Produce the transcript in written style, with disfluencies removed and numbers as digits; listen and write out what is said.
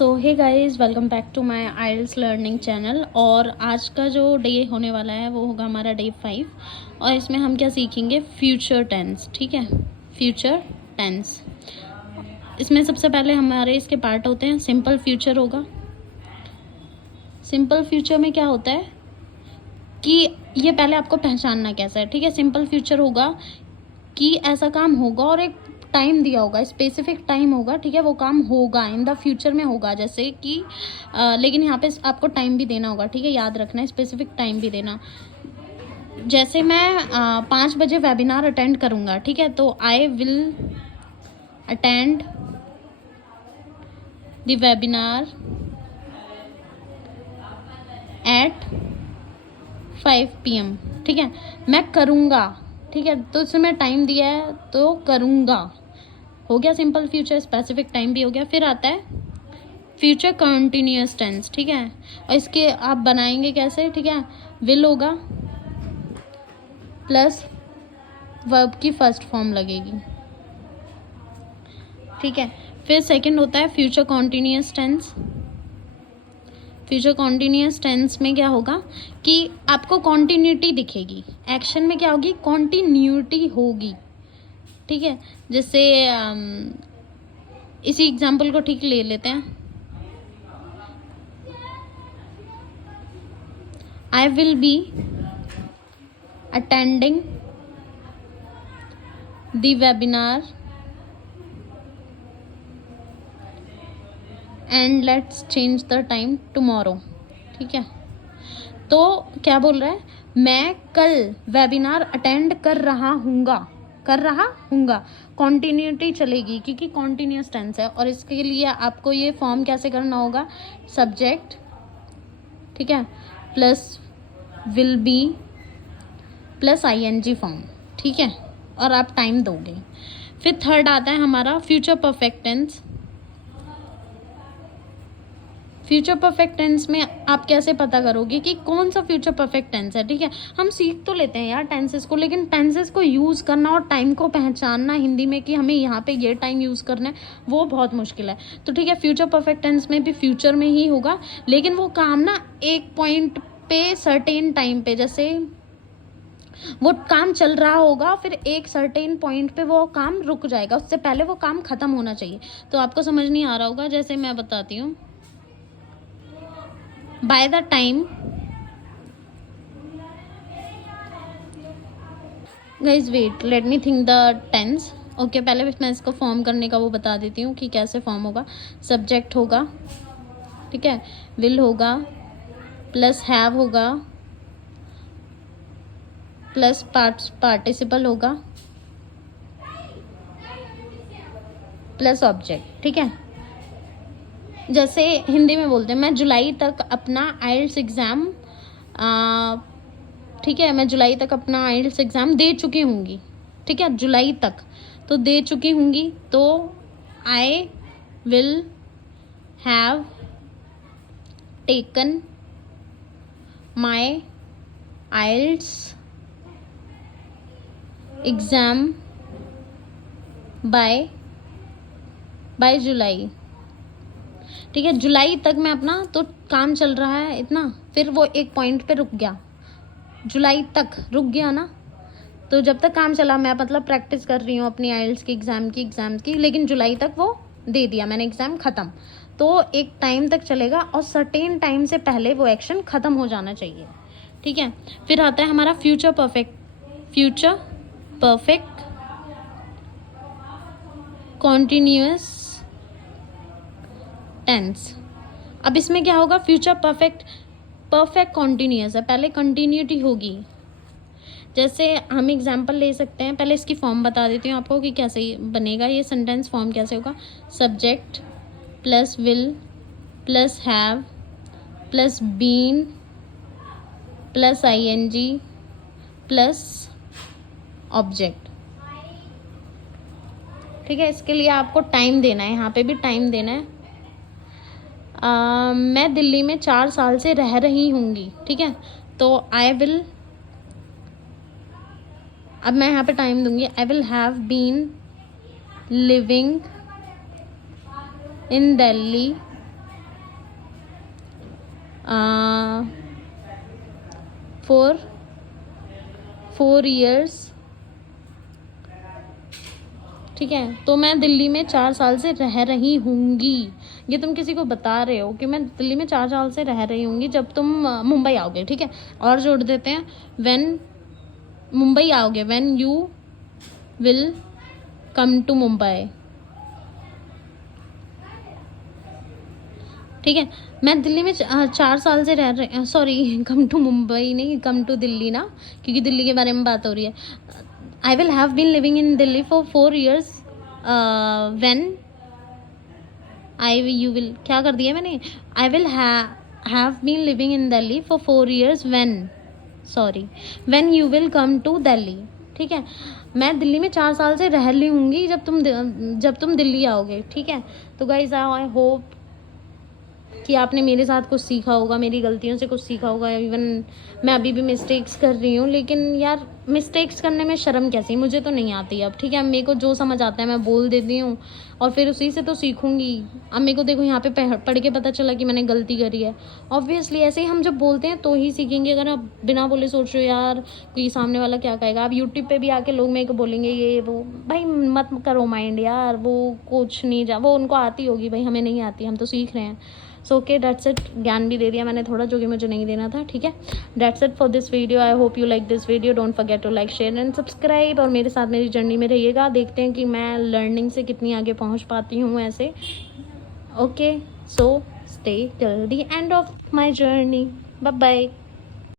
So hey guys, welcome back to my isles learning channel. और आज का जो डे होने वाला है वो होगा हमारा डे 5। और इसमें हम क्या सीखेंगे, फ्यूचर टेंस। ठीक है, फ्यूचर टेंस। इसमें सबसे पहले हमारे इसके पार्ट होते हैं। सिंपल फ्यूचर होगा। सिंपल फ्यूचर में क्या होता है कि ये पहले आपको पहचानना कैसा है। ठीक है, सिंपल फ्यूचर होगा कि ऐसा काम होगा और एक टाइम दिया होगा, स्पेसिफिक टाइम होगा। ठीक है, वो काम होगा, इन द फ्यूचर में होगा। जैसे कि लेकिन यहाँ पे आपको टाइम भी देना होगा। ठीक है, याद रखना है, स्पेसिफिक टाइम भी देना। जैसे मैं 5 बजे वेबिनार अटेंड करूँगा। ठीक है, तो I will attend the webinar at 5 PM। ठीक है, मैं करूँगा। ठीक है, तो इसमें टाइम दिया है तो करूँगा हो गया सिंपल फ्यूचर, स्पेसिफिक टाइम भी हो गया। फिर आता है फ्यूचर कंटिन्यूअस टेंस। ठीक है, और इसके आप बनाएंगे कैसे। ठीक है, विल होगा प्लस वर्ब की फर्स्ट फॉर्म लगेगी। ठीक है, फिर सेकंड होता है future continuous tense. Future continuous tense में क्या होगा कि आपको कॉन्टिन्यूटी दिखेगी, एक्शन में क्या होगी, कॉन्टिन्यूटी होगी। ठीक है, जैसे इसी एग्जाम्पल को ठीक ले लेते हैं। I will be attending the webinar and let's change the time tomorrow. ठीक है, तो क्या बोल रहा है, मैं कल वेबिनार अटेंड कर रहा हूँगा। कॉन्टिन्यूटी चलेगी क्योंकि कॉन्टिन्यूअस टेंस है। और इसके लिए आपको ये फॉर्म कैसे करना होगा, सब्जेक्ट, ठीक है, plus will be plus ING form. ठीक है, और आप टाइम दोगे। फिर थर्ड आता है हमारा future perfect tense. Future perfect tense में आप कैसे पता करोगे कि कौन सा फ्यूचर परफेक्ट टेंस है। ठीक है, हम सीख तो लेते हैं यार टेंसेस को, लेकिन टेंसेस को यूज़ करना और टाइम को पहचानना हिंदी में कि हमें यहाँ पे ये टाइम यूज़ करना है, वो बहुत मुश्किल है। तो ठीक है, फ्यूचर परफेक्ट टेंस में भी फ्यूचर में ही होगा, लेकिन वो काम ना एक पॉइंट पे, सर्टेन टाइम पे, जैसे वो काम चल रहा होगा, फिर एक सर्टेन पॉइंट पे वो काम रुक जाएगा, उससे पहले वो काम ख़त्म होना चाहिए। तो आपको समझ नहीं आ रहा होगा, जैसे मैं बताती हूँ। By the time, guys wait, let me think the tense. Okay, पहले मैं इसको फॉर्म करने का वो बता देती हूँ कि कैसे फॉर्म होगा। सब्जेक्ट होगा, ठीक है, विल होगा प्लस हैव होगा प्लस पार्टिसिपल होगा प्लस ऑब्जेक्ट। ठीक है, जैसे हिंदी में बोलते हैं, मैं जुलाई तक अपना आइल्स एग्ज़ाम, ठीक है, मैं जुलाई तक अपना आइल्स एग्ज़ाम दे चुकी होंगी। ठीक है, जुलाई तक तो दे चुकी होंगी, तो I will have taken my IELTS exam by July. ठीक है, जुलाई तक मैं अपना, तो काम चल रहा है इतना, फिर वो एक पॉइंट पे रुक गया, जुलाई तक रुक गया ना। तो जब तक काम चला, मैं मतलब प्रैक्टिस कर रही हूँ अपनी आइल्स की एग्ज़ाम की, लेकिन जुलाई तक वो दे दिया मैंने, एग्ज़ाम ख़त्म। तो एक टाइम तक चलेगा और सर्टेन टाइम से पहले वो एक्शन ख़त्म हो जाना चाहिए। ठीक है, फिर आता है हमारा फ्यूचर परफेक्ट कॉन्टिन्यूअस टेंस। अब इसमें क्या होगा, फ्यूचर परफेक्ट कॉन्टिन्यूअस है, पहले कंटिन्यूटी होगी। जैसे हम एग्जांपल ले सकते हैं, पहले इसकी फॉर्म बता देती हूँ आपको कि कैसे बनेगा ये सेंटेंस फॉर्म, कैसे होगा। Subject plus will plus have plus been plus ING plus object. ठीक है, इसके लिए आपको टाइम देना है, यहाँ पे भी टाइम देना है। मैं दिल्ली में 4 साल से रह रही हूँगी। ठीक है, तो आई विल, अब मैं यहाँ पे टाइम दूंगी, I will have been living in Delhi 4 years, ठीक है। तो मैं दिल्ली में 4 साल से रह रही हूँगी। ये तुम किसी को बता रहे हो कि मैं दिल्ली में 4 साल से रह रही हूँगी जब तुम मुंबई आओगे, ठीक है। और जोड़ देते हैं व्हेन मुंबई आओगे, when you will come to Mumbai, ठीक है। मैं दिल्ली में 4 साल से रह रही, सॉरी कम टू मुंबई नहीं, कम टू दिल्ली ना, क्योंकि दिल्ली के बारे में बात हो रही है। I will have been living in Delhi for 4 years when you will, क्या कर दिया मैंने, I will have been living in Delhi for 4 years when you will come to Delhi, ठीक है। मैं दिल्ली में 4 साल से रह ली हूँगी जब तुम दिल्ली आओगे, ठीक है। तो गाइज आई होप कि आपने मेरे साथ कुछ सीखा होगा, मेरी गलतियों से कुछ सीखा होगा। इवन मैं अभी भी मिस्टेक्स कर रही हूँ, लेकिन यार मिस्टेक्स करने में शर्म कैसी, मुझे तो नहीं आती अब, ठीक है। मेरे को जो समझ आता है मैं बोल देती हूँ और फिर उसी से तो सीखूंगी। अब मेरे को देखो यहाँ पे पढ़ के पता चला कि मैंने गलती करी है। ऑब्वियसली ऐसे ही हम जब बोलते हैं तो ही सीखेंगे। अगर आप बिना बोले सोच रहे हो यार कि सामने वाला क्या कहेगा, आप यूट्यूब पे भी आके लोग मेरे को बोलेंगे ये वो, भाई मत करो माइंड यार, वो कुछ नहीं वो उनको आती होगी, भाई हमें नहीं आती, हम तो सीख रहे हैं। So okay, that's it. ज्ञान भी दे दिया मैंने थोड़ा, जो कि मुझे नहीं देना था, ठीक है। That's it for this video. I hope you like this video. Don't forget to like, share and subscribe. और मेरे साथ मेरी जर्नी में रहिएगा, देखते हैं कि मैं लर्निंग से कितनी आगे पहुंच पाती हूँ ऐसे। Okay, so stay till the end of my journey. Bye bye.